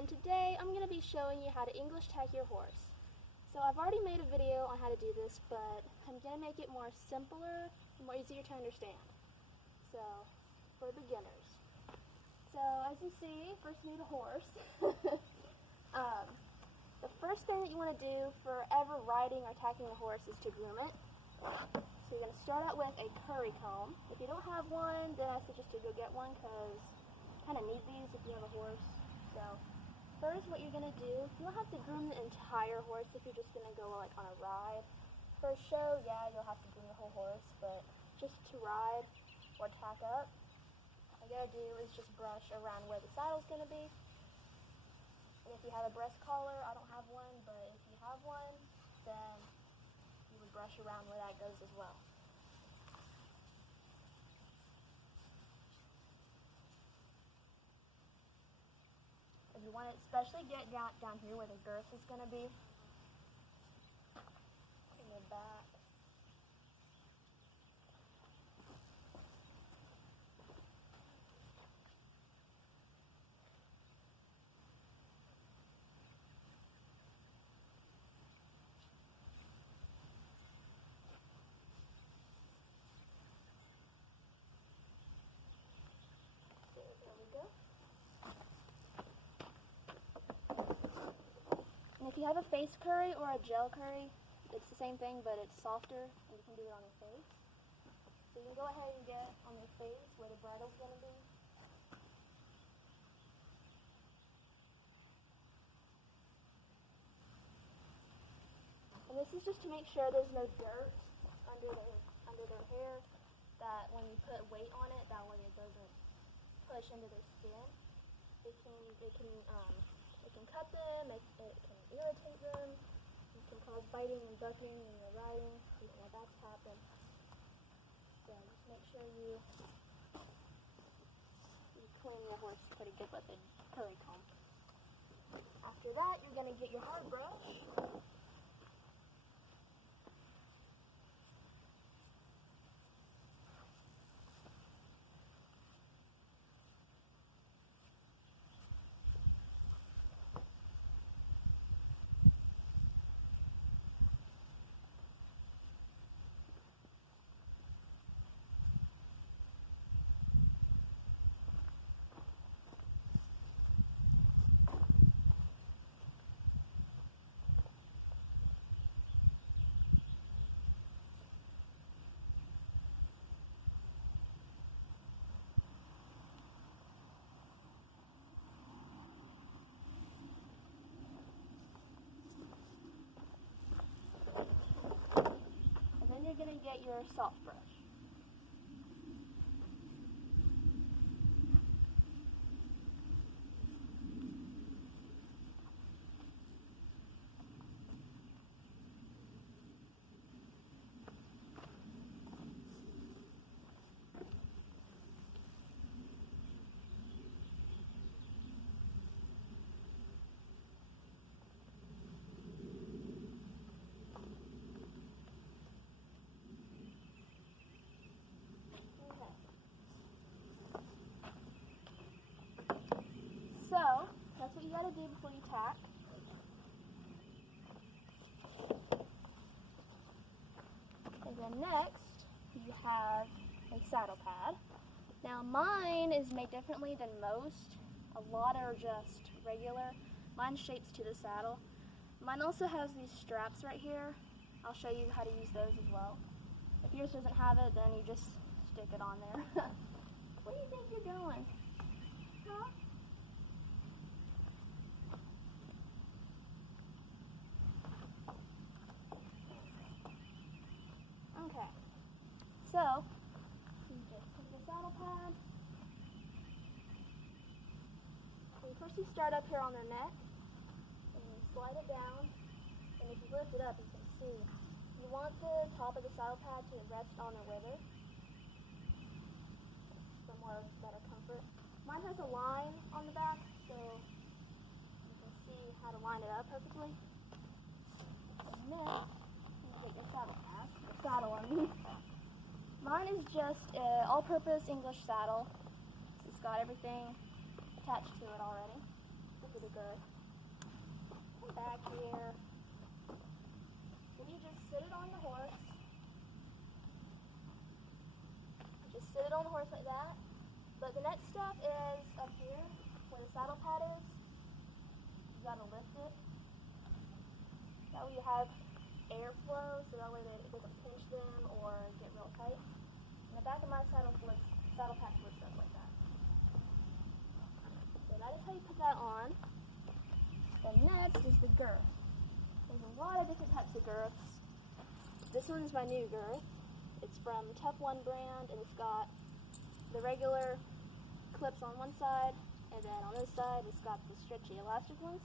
and today I'm going to be showing you how to English tack your horse. So I've already made a video on how to do this, but I'm going to make it more simpler and more easier to understand. So, for beginners. So as you see, first you need a horse. The first thing that you want to do for ever riding or tacking a horse is to groom it. So you're going to start out with a curry comb. If you don't have one, then I suggest you go get one because you kind of need these if you have a horse. So first what you're going to do, you don't have to groom the entire horse if you're just going to go like on a ride. For a show, yeah, you'll have to groom the whole horse, but just to ride or tack up, all you got to do is just brush around where the saddle's going to be. And if you have a breast collar, I don't have one, but if you have one, then you would brush around where that goes as well. If you want to especially get down here where the girth is going to be, in the back. There we go. And if you have a face curry or a gel curry, it's the same thing, but it's softer, and you can do it on your face. So you can go ahead and get on your face where the bridle's going to be. And this is just to make sure there's no dirt under their hair, that when you put weight on it, that way it doesn't push into their skin. It can cut them, it can irritate them, it can cause biting and bucking when you're riding. You don't want that to happen. So just make sure you clean your horse pretty good with a curry comb. After that, you're going to get your hard brush. You're going to get your soft brush. So, that's what you got to do before you tack. And then next, you have a saddle pad. Now mine is made differently than most. A lot are just regular. Mine shapes to the saddle. Mine also has these straps right here. I'll show you how to use those as well. If yours doesn't have it, then you just stick it on there. Where do you think you're going? Huh? Okay, so you just put the saddle pad. And first you start up here on their neck, and you slide it down, and if you lift it up, you can see, you want the top of the saddle pad to rest on their wither, for more better comfort. Mine has a line on the back, so you can see how to line it up perfectly. And then, you get your saddle pad. Saddle, I mean. Mine is just an all-purpose English saddle. It's got everything attached to it already. The for the girth. Come back here. Then you just sit it on the horse. Just sit it on the horse like that. But the next step is up here, where the saddle pad is. You gotta lift it. That way you have airflow, so that way it doesn't pinch them or get real tight. And the back of my saddle pad flips up like that. So that is how you put that on. And next is the girth. There's a lot of different types of girths. This one is my new girth. It's from Tough One brand, and it's got the regular clips on one side, and then on this side it's got the stretchy elastic ones.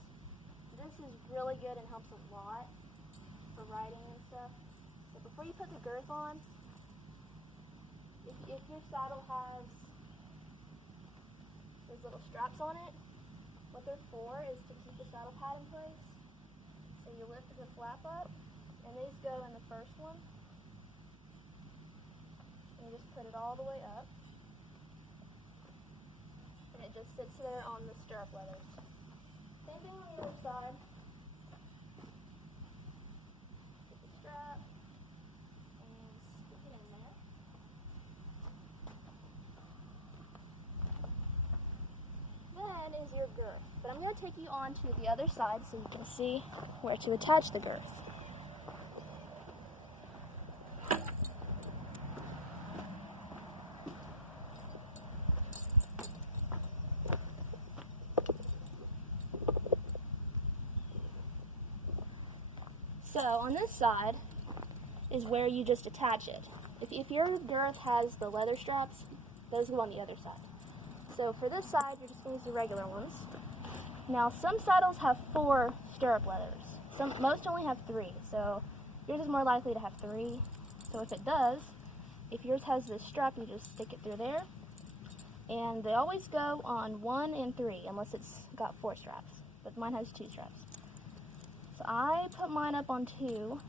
This is really good and helps a lot for riding and stuff. So before you put the girth on, if your saddle has those little straps on it, what they're for is to keep the saddle pad in place. So you lift the flap up, and these go in the first one. And you just put it all the way up. And it just sits there on the stirrup leathers. Same thing on the other side. Get the strap and stick it in there. Then is your girth. But I'm going to take you on to the other side so you can see where to attach the girth. So on this side is where you just attach it. If your girth has the leather straps, those go on the other side. So for this side, you're just going to use the regular ones. Now some saddles have 4 stirrup leathers. Most only have 3, so yours is more likely to have 3. So if it does, if yours has this strap, you just stick it through there. And they always go on 1 and 3, unless it's got 4 straps. But mine has 2 straps. So I put mine up on 2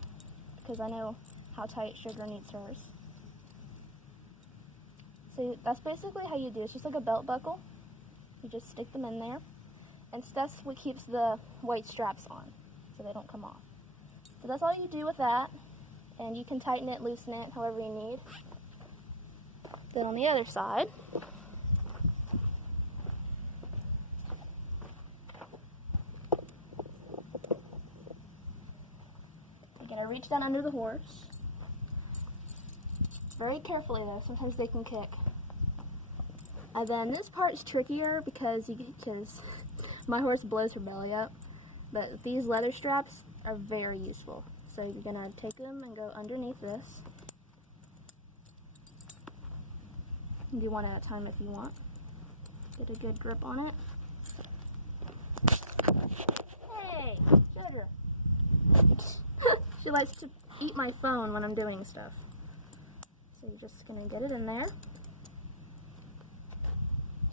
because I know how tight Sugar needs hers. So that's basically how you do it. It's just like a belt buckle. You just stick them in there. And that's what keeps the white straps on, so they don't come off. So that's all you do with that. And you can tighten it, loosen it, however you need. Then on the other side, reach down under the horse. Very carefully though, sometimes they can kick. And then this part is trickier because my horse blows her belly up. But these leather straps are very useful. So you're gonna take them and go underneath this. You do one at a time if you want. Get a good grip on it. Hey, Sugar. She likes to eat my phone when I'm doing stuff. So you're just going to get it in there.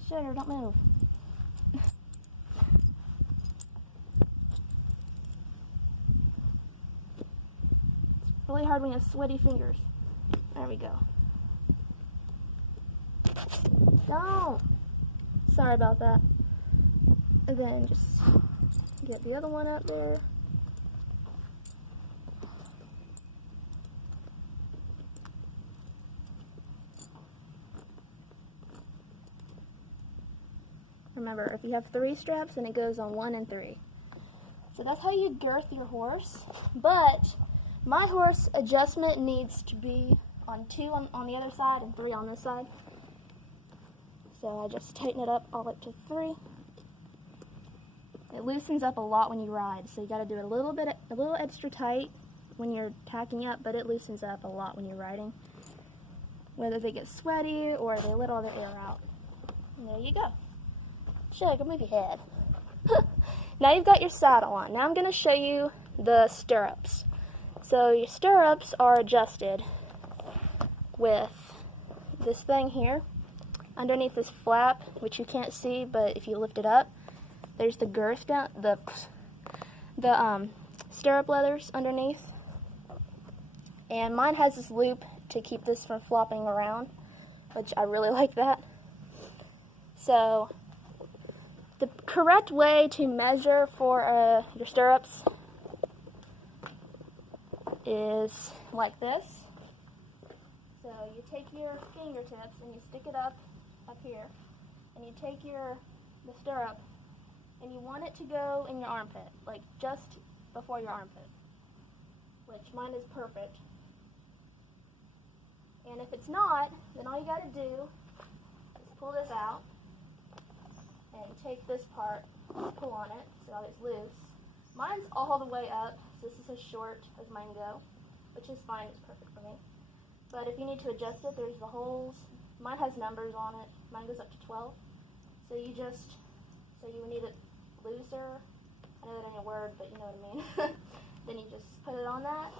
Sugar, don't move. It's really hard when you have sweaty fingers. There we go. Don't! Sorry about that. And then just get the other one up there. Remember, if you have 3 straps, then it goes on 1 and 3. So that's how you girth your horse. But my horse adjustment needs to be on 2 on the other side and 3 on this side. So I just tighten it up all up to 3. It loosens up a lot when you ride, so you got to do it a little extra tight when you're tacking up, but it loosens up a lot when you're riding. Whether they get sweaty or they let all the air out. And there you go. Sugar, move your head. Now you've got your saddle on. Now I'm going to show you the stirrups. So your stirrups are adjusted with this thing here. Underneath this flap, which you can't see, but if you lift it up, there's the girth down, the stirrup leathers underneath. And mine has this loop to keep this from flopping around, which I really like that. So The correct way to measure for your stirrups is like this. So you take your fingertips and you stick it up here, and you take the stirrup and you want it to go in your armpit, like just before your armpit, which mine is perfect. And if it's not, then all you got to do is pull this out and take this part, pull on it so that it's loose. Mine's all the way up, so this is as short as mine go, which is fine, it's perfect for me. But if you need to adjust it, there's the holes. Mine has numbers on it. Mine goes up to 12. So you need it looser. I know that ain't a word, but you know what I mean. Then you just put it on that,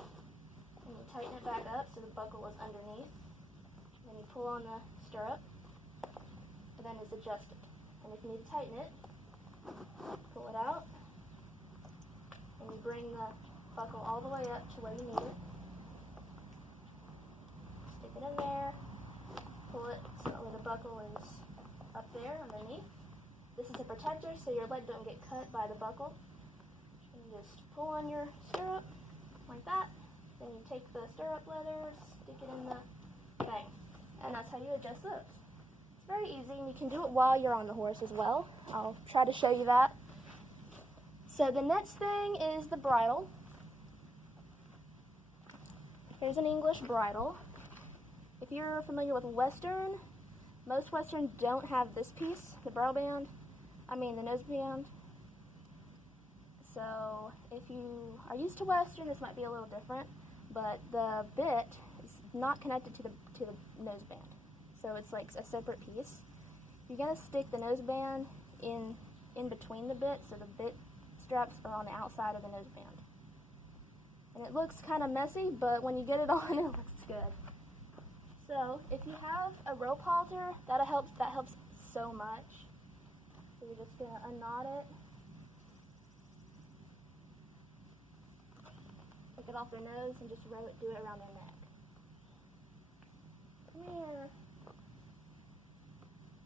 and you tighten it back up so the buckle is underneath. Then you pull on the stirrup, and then it's adjusted. And if you need to tighten it, pull it out, and you bring the buckle all the way up to where you need it. Stick it in there, pull it so that the buckle is up there underneath. This is a protector so your leg don't get cut by the buckle. And you just pull on your stirrup like that. Then you take the stirrup leather, stick it in the thing, and that's how you adjust those. It's very easy, and you can do it while you're on the horse as well. I'll try to show you that. So the next thing is the bridle. Here's an English bridle. If you're familiar with Western, most Westerns don't have this piece, the the nose band. So if you are used to Western, this might be a little different, but the bit is not connected to the nose band. So it's like a separate piece. You're going to stick the nose band in between the bit, so the bit straps are on the outside of the nose band. And it looks kind of messy, but when you get it on, it looks good. So if you have a rope halter, that helps so much. So you're just going to unknot it. Take it off their nose and just do it around their neck. Come here.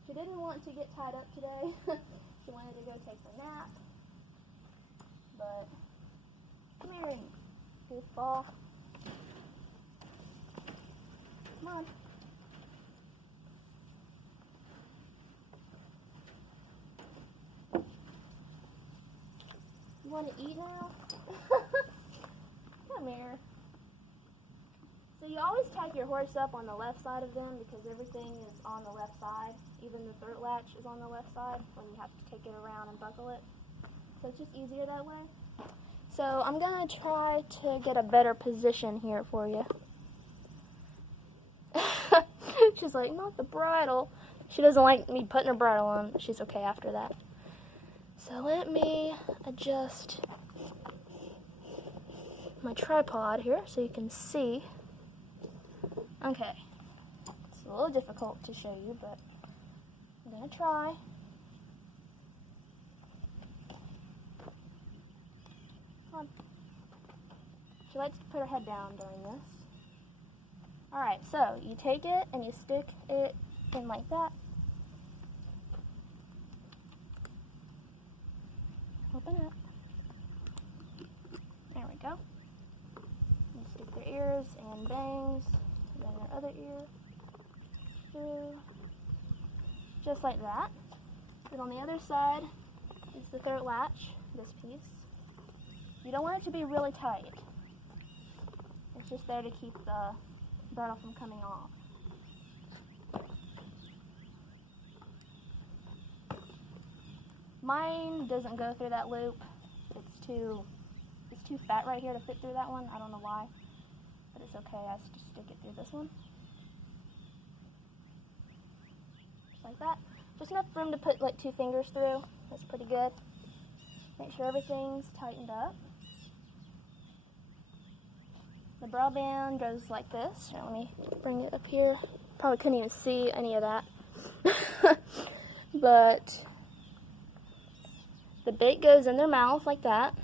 She didn't want to get tied up today. She wanted to go take her nap. But come here, goofball. Come on. You want to eat now? Come here. So you always tack your horse up on the left side of them because everything is on the left side. Even the throat latch is on the left side when you have to take it around and buckle it. So it's just easier that way. So I'm going to try to get a better position here for you. She's like, not the bridle. She doesn't like me putting her bridle on. She's okay after that. So let me adjust my tripod here so you can see. Okay. It's a little difficult to show you, but I'm going to try. Come on. She likes to put her head down during this. Alright, so you take it and you stick it in like that. Open up. There we go. You stick their ears and bangs, and then their other ear through, just like that. Then on the other side is the throat latch, this piece. You don't want it to be really tight. It's just there to keep the bridle from coming off. Mine doesn't go through that loop. It's too fat right here to fit through that one. I don't know why, but it's okay. I just stick it through this one. Just like that. Just enough room to put like 2 fingers through. That's pretty good. Make sure everything's tightened up. The bridle band goes like this. Here, let me bring it up here. Probably couldn't even see any of that. But the bit goes in their mouth like that.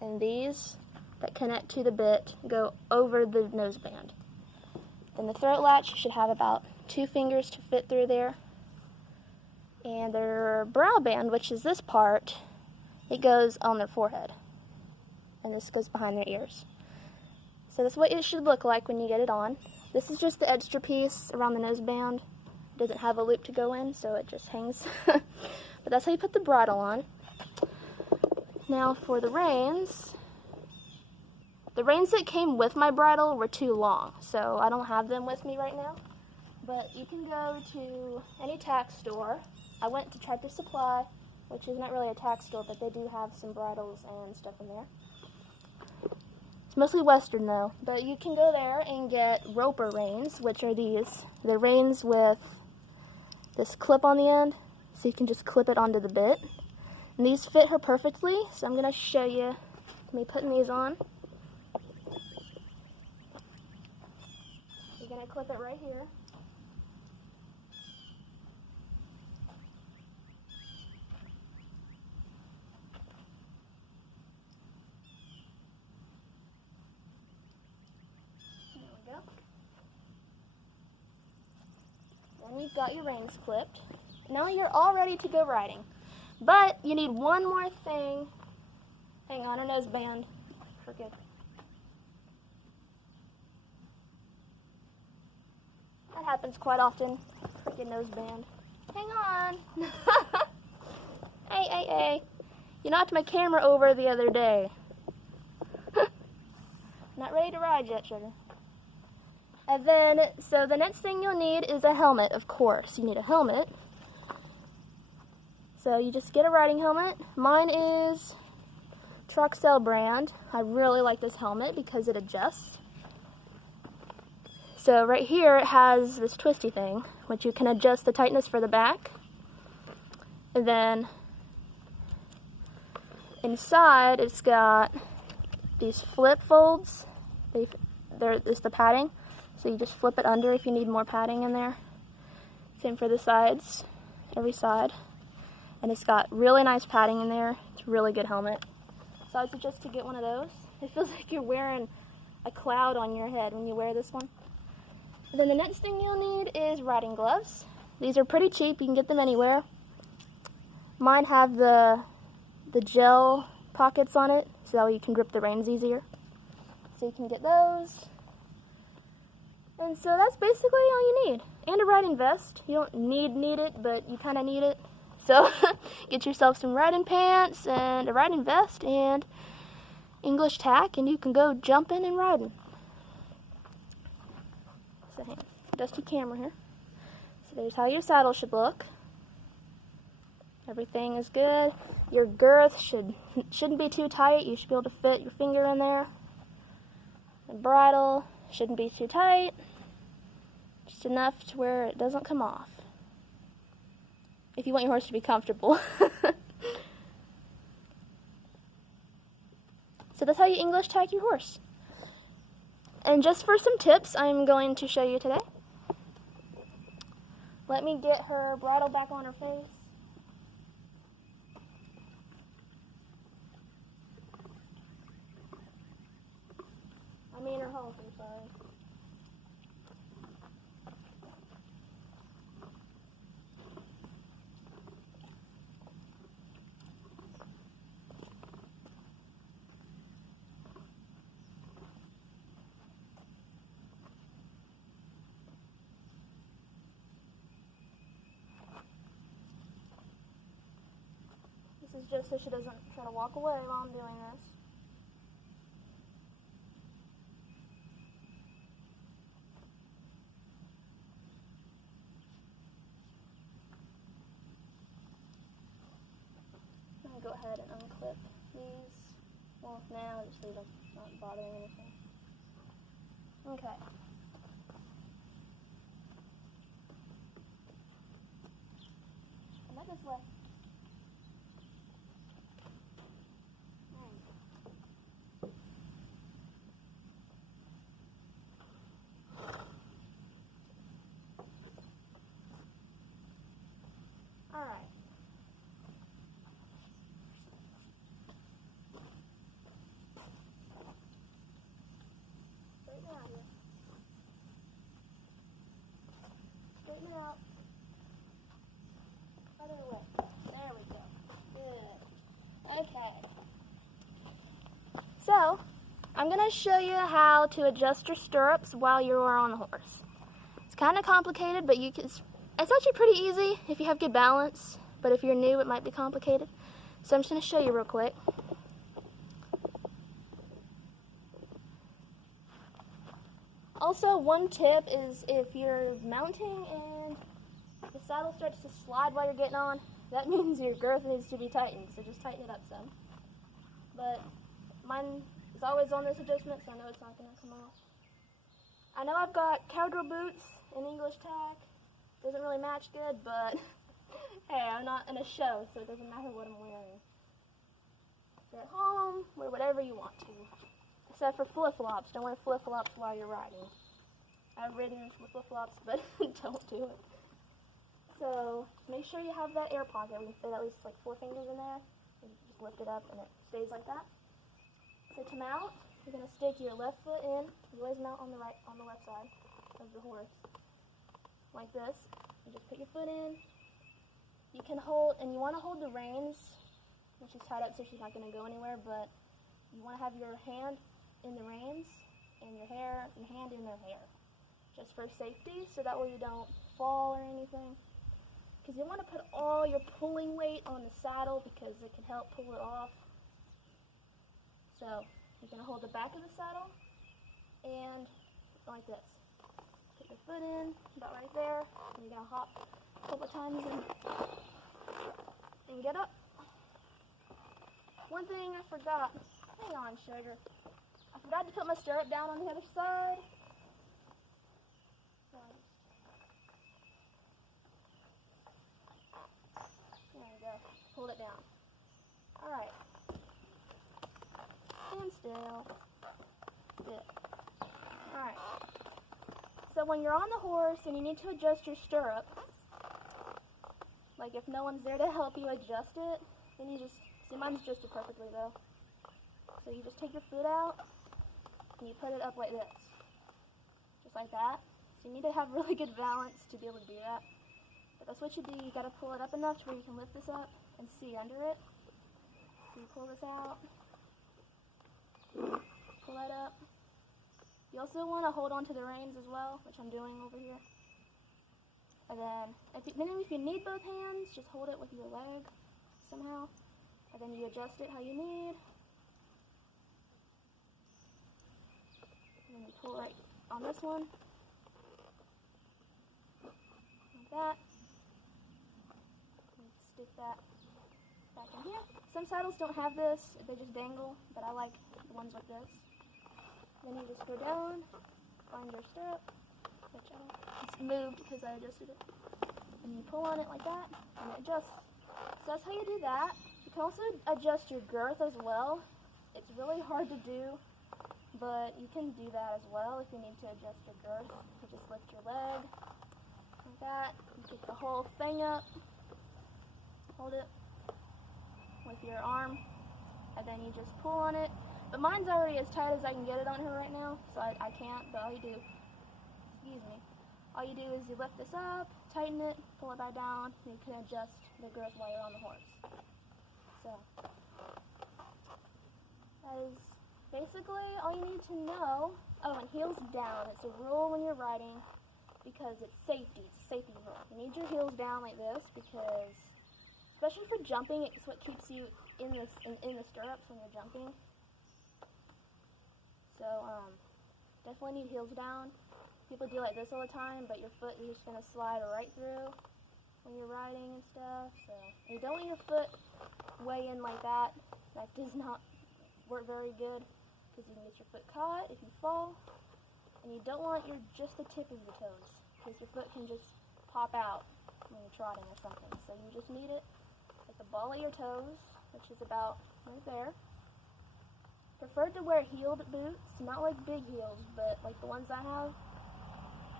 And these that connect to the bit go over the nose band. Then the throat latch, you should have about 2 fingers to fit through there. And their brow band, which is this part, it goes on their forehead. And this goes behind their ears. So that's what it should look like when you get it on. This is just the extra piece around the nose band. It doesn't have a loop to go in, so it just hangs. But that's how you put the bridle on. Now for the reins. The reins that came with my bridle were too long, so I don't have them with me right now. But you can go to any tack store. I went to Tractor Supply, which is not really a tack store, but they do have some bridles and stuff in there. It's mostly Western though, but you can go there and get roper reins, which are these. They're reins with this clip on the end, so you can just clip it onto the bit. And these fit her perfectly, so I'm going to show you me putting these on. You're going to clip it right here. Then you've got your reins clipped. Now you're all ready to go riding. But you need one more thing. Hang on, her nose band. Crooked. That happens quite often. Crooked nose band. Hang on. Hey. You knocked my camera over the other day. Not ready to ride yet, sugar. And then, so the next thing you'll need is a helmet, of course. You need a helmet. So you just get a riding helmet. Mine is Troxel brand. I really like this helmet because it adjusts. So right here it has this twisty thing, which you can adjust the tightness for the back. And then inside it's got these flip folds. There's the padding. So you just flip it under if you need more padding in there. Same for the sides, every side. And it's got really nice padding in there. It's a really good helmet. So I would suggest to get one of those. It feels like you're wearing a cloud on your head when you wear this one. And then the next thing you'll need is riding gloves. These are pretty cheap. You can get them anywhere. Mine have the gel pockets on it, so you can grip the reins easier. So you can get those. And so that's basically all you need. And a riding vest. You don't need it, but you kind of need it. So get yourself some riding pants and a riding vest and English tack, and you can go jumping and riding. So hang on, dusty camera here. So there's how your saddle should look. Everything is good. Your girth shouldn't be too tight. You should be able to fit your finger in there. The bridle shouldn't be too tight. Just enough to where it doesn't come off. If you want your horse to be comfortable. So that's how you English tack your horse. And just for some tips I'm going to show you today. Let me get her bridle back on her face. I mean her hump, I'm sorry. This is just so she doesn't try to walk away while I'm doing this. I'm going to go ahead and unclip these. Well, now just leave them, not bothering anything. Okay. Come back this way. Alright. Straighten out here. Straighten out. Other way. So, I'm going to show you how to adjust your stirrups while you are on the horse. It's kind of complicated, but it's actually pretty easy if you have good balance, but if you're new, it might be complicated. So I'm just going to show you real quick. Also, one tip is if you're mounting and the saddle starts to slide while you're getting on, that means your girth needs to be tightened, so just tighten it up some. But mine is always on this adjustment, so I know it's not going to come off. I know I've got cowgirl boots and English tack. Doesn't really match good, but hey, I'm not in a show, so it doesn't matter what I'm wearing. If you're at home, wear whatever you want to. Except for flip-flops. Don't wear flip-flops while you're riding. I've ridden with flip-flops, but don't do it. So, make sure you have that air pocket. We can fit at least like 4 fingers in there. And you just lift it up and it stays like that. So to mount, you're going to stick your left foot in. You always mount on the left side of the horse. Like this. You just put your foot in. You can hold, and you want to hold the reins, which is tied up so she's not going to go anywhere, but you want to have your hand in the reins and your hand in their hair. Just for safety, so that way you don't fall or anything. Because you want to put all your pulling weight on the saddle because it can help pull it off. So, you're going to hold the back of the saddle and like this. Put your foot in, about right there, and you're going to hop a couple times and get up. One thing I forgot, hang on sugar, I forgot to put my stirrup down on the other side. There we go, hold it down. Alright, stand still, good. Alright. So when you're on the horse and you need to adjust your stirrup, like if no one's there to help you adjust it, then you just, see mine's adjusted perfectly though. So you just take your foot out and you put it up like this. Just like that. So you need to have really good balance to be able to do that. But that's what you do, you gotta pull it up enough to where you can lift this up and see under it. So you pull this out, pull that up. You also want to hold on to the reins as well, which I'm doing over here. And then, if you need both hands, just hold it with your leg somehow. And then you adjust it how you need. And then you pull right on this one. Like that. And stick that back in here. Some saddles don't have this, they just dangle, but I like the ones like this. Then you just go down, find your stirrup, which it's moved because I adjusted it. And you pull on it like that, and it adjusts. So that's how you do that. You can also adjust your girth as well. It's really hard to do, but you can do that as well if you need to adjust your girth. You just lift your leg, like that. You pick the whole thing up, hold it with your arm, and then you just pull on it. But mine's already as tight as I can get it on her right now, so I can't, but all you do, all you do is you lift this up, tighten it, pull it back down, and you can adjust the girth while you're on the horse. So, that is basically all you need to know. Oh, and heels down. It's a rule when you're riding because it's safety. It's a safety rule. You need your heels down like this because, especially for jumping, it's what keeps you in the stirrups when you're jumping. So, definitely need heels down. People do like this all the time, but your foot is just going to slide right through when you're riding and stuff. So, and you don't want your foot way in like that. That does not work very good because you can get your foot caught if you fall. And you don't want just the tip of your toes because your foot can just pop out when you're trotting or something. So you just need it at the ball of your toes, which is about right there. Prefer to wear heeled boots, not like big heels, but like the ones I have.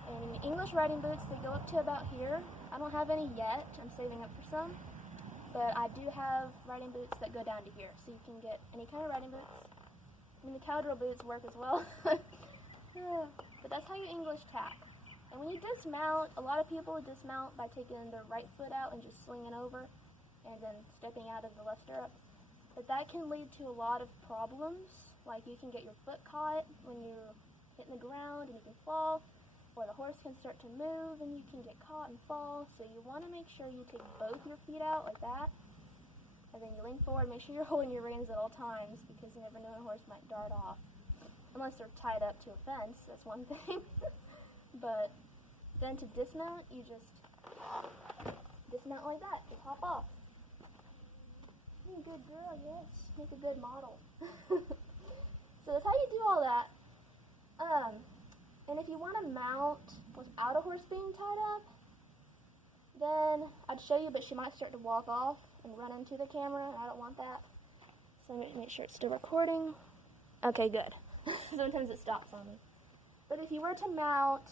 And English riding boots, they go up to about here. I don't have any yet, I'm saving up for some. But I do have riding boots that go down to here, so you can get any kind of riding boots. I mean, the cowgirl boots work as well. But that's how you English tack. And when you dismount, a lot of people dismount by taking their right foot out and just swinging over and then stepping out of the left stirrup. But that can lead to a lot of problems Like you can get your foot caught when you're hitting the ground and you can fall, or the horse can start to move and you can get caught and fall. So you want to make sure you take both your feet out like that, and then you lean forward. Make sure you're holding your reins at all times, because you never know, a horse might dart off. Unless they're tied up to a fence, that's one thing. But then to dismount, you just dismount like that. Just hop off. You're a good girl, yes. Make a good model. So that's how you do all that. And if you want to mount without a horse being tied up, then I'd show you, but she might start to walk off and run into the camera, and I don't want that. So I'm going to make sure it's still recording. Okay, good. Sometimes it stops on me. But if you were to mount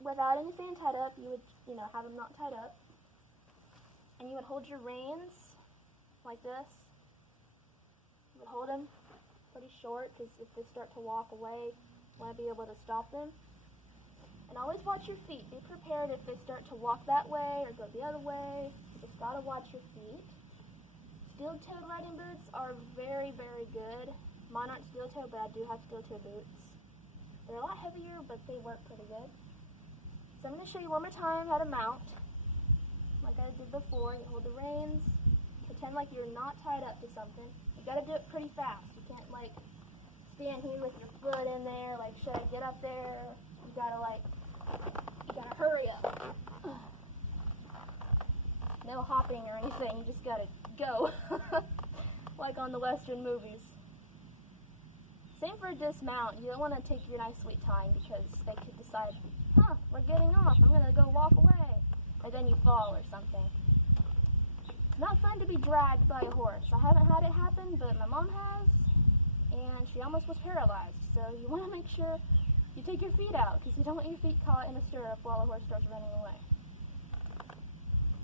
without anything tied up, you would, have them not tied up. And you would hold your reins like this. You would hold them pretty short, because if they start to walk away, you want to be able to stop them. And always watch your feet. Be prepared if they start to walk that way or go the other way. You just got to watch your feet. Steel-toed riding boots are very, very good. Mine aren't steel-toed, but I do have steel-toed boots. They're a lot heavier, but they work pretty good. So I'm going to show you one more time how to mount. Like I did before, you hold the reins. Pretend like you're not tied up to something. You got to do it pretty fast. You can't stand here with your foot in there, should I get up there? You gotta hurry up. No hopping or anything, you just gotta go. Like on the Western movies. Same for dismount. You don't want to take your nice sweet time, because they could decide, we're getting off, I'm gonna go walk away. Or then you fall or something. It's not fun to be dragged by a horse. I haven't had it happen, but my mom has, and she almost was paralyzed. So you want to make sure you take your feet out, because you don't want your feet caught in a stirrup while a horse starts running away.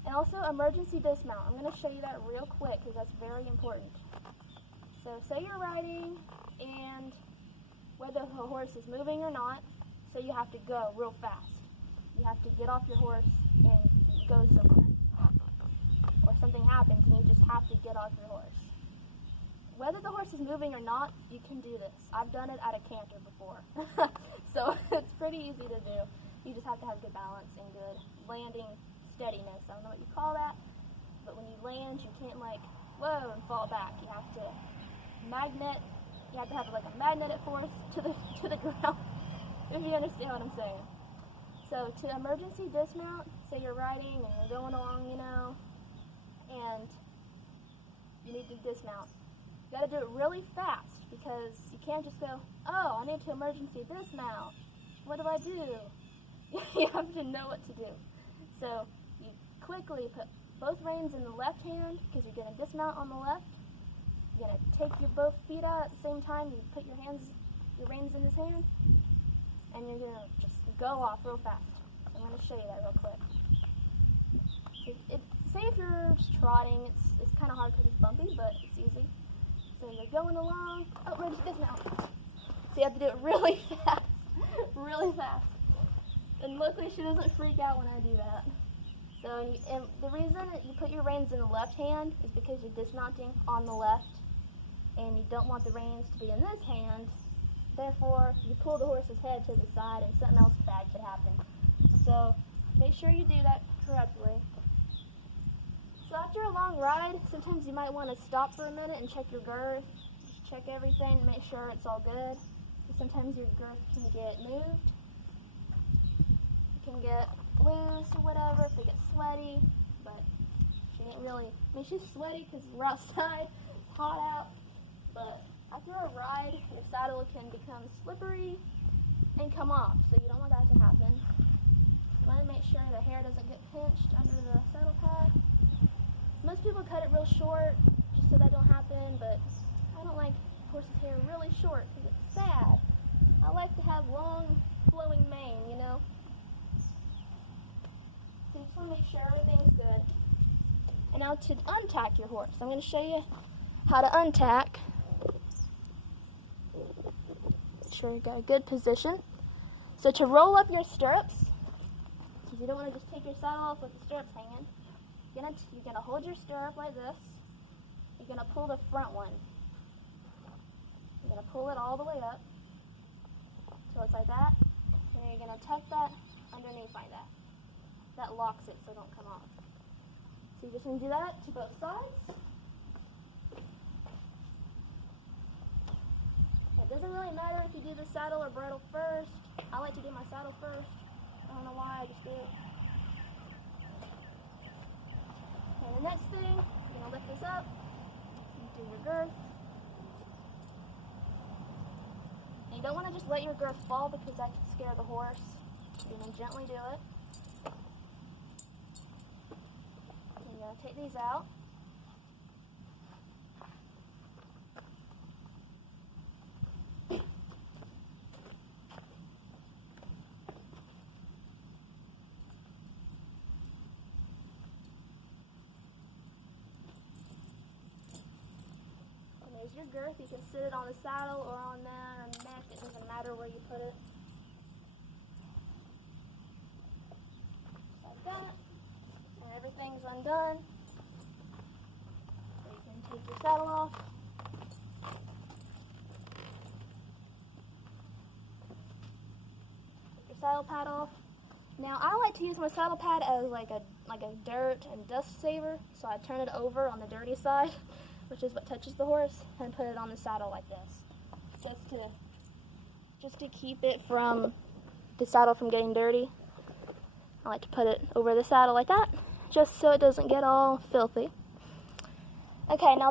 And also emergency dismount. I'm going to show you that real quick, because that's very important. So say you're riding, and whether the horse is moving or not, say you have to go real fast. You have to get off your horse and go somewhere. Or something happens and you just have to get off your horse. Whether the horse is moving or not, you can do this. I've done it at a canter before. So it's pretty easy to do. You just have to have good balance and good landing steadiness. I don't know what you call that, but when you land, you can't whoa, and fall back. You have to have a magnetic force to the ground, if you understand what I'm saying. So to emergency dismount, say you're riding and you're going along, and you need to dismount. You got to do it really fast, because you can't just go, oh, I need to emergency dismount. What do I do? You have to know what to do. So you quickly put both reins in the left hand, because you're going to dismount on the left. You're going to take your both feet out at the same time. You put your reins in this hand, and you're going to just go off real fast. I'm going to show you that real quick. Say if you're just trotting, it's kind of hard because it's bumpy, but it's easy. So you're going along. Oh, we're just dismount. So you have to do it really fast, really fast. And luckily she doesn't freak out when I do that. So and the reason that you put your reins in the left hand is because you're dismounting on the left, and you don't want the reins to be in this hand. Therefore, you pull the horse's head to the side, and something else bad could happen. So make sure you do that correctly. So after a long ride, sometimes you might want to stop for a minute and check your girth. Just check everything and make sure it's all good. Sometimes your girth can get moved. It can get loose or whatever if they get sweaty. But she ain't really, she's sweaty because we're outside, it's hot out. But after a ride, your saddle can become slippery and come off. So you don't want that to happen. You want to make sure the hair doesn't get pinched under the saddle pad. Most people cut it real short just so that don't happen, but I don't like horse's hair really short because it's sad. I like to have long, flowing mane, So you just want to make sure everything's good. And now to untack your horse, I'm going to show you how to untack. Make sure you got a good position. So to roll up your stirrups, because you don't want to just take your saddle off with the stirrups hanging, you're going to hold your stirrup like this. You're going to pull the front one. You're going to pull it all the way up till it's like that. And then you're going to tuck that underneath like that. That locks it so it don't come off. So you're just going to do that to both sides. It doesn't really matter if you do the saddle or bridle first. I like to do my saddle first. I don't know why, I just do it. And the next thing, you're going to lift this up, and do your girth. And you don't want to just let your girth fall because that can scare the horse. You're going to gently do it. And you're going to take these out. There's your girth. You can sit it on the saddle or on there and neck. It doesn't matter where you put it. Like that. And everything's undone. So you can take your saddle off. Take your saddle pad off. Now I like to use my saddle pad as like a dirt and dust saver. So I turn it over on the dirty side, which is what touches the horse, and put it on the saddle like this, just to keep it from the saddle from getting dirty. I like to put it over the saddle like that, just so it doesn't get all filthy. Okay, now